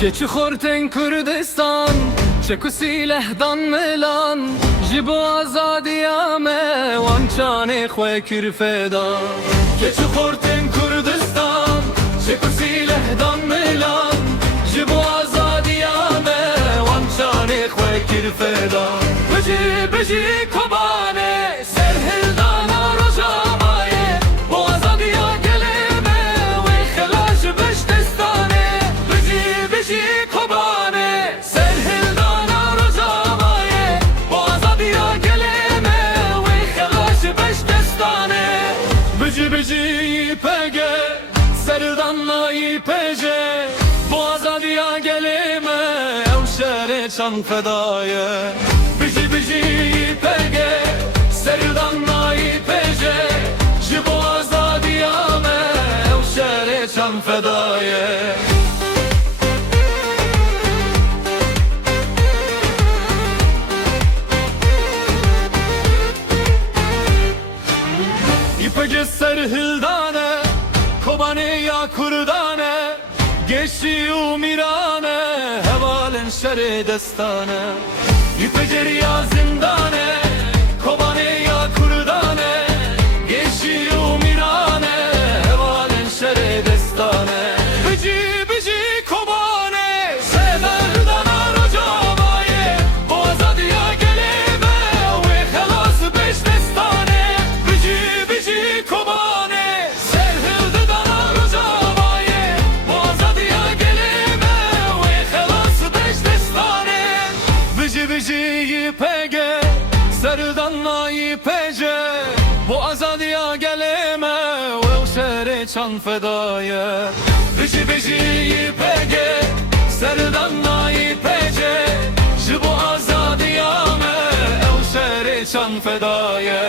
keçi xorten Kurdistan çeku silehdan milan jibo azadiyame wan çane xwe kir feda keçi xorten Kurdistan çeku silehdan milan jibo azadiyame wan çane xwe kir feda biji biji kobane serhildan rojamaye bu azadiya geleme ve xelaş beştestane biji biji kobane serhildan rojamaye bu azadiya geleme ve xelaş beştestane biji biji pege serdanla ipece bu azadiya geleme ev şere çan fedaye biji biji pege serdanla ipece jibo azadiyame ev şere çan fedaye İpece serhildane kobane ya kurdane geçi umirane hevalen şere destane İpece riya zindane kobane ya kurdane geçi umirane hevalen şere destane bici bici kobane severdan rojamaye bu azadiya geleme ve helas beş destane bici bici kobane serhildan rojamaye bu azadiya geleme ve helas beş destane bici bici pege serdanla ipece bu azadiya geleme ve şere çan fedaye bici bici pege serdanla ipece jibo azadiyame ev şere çan fedaye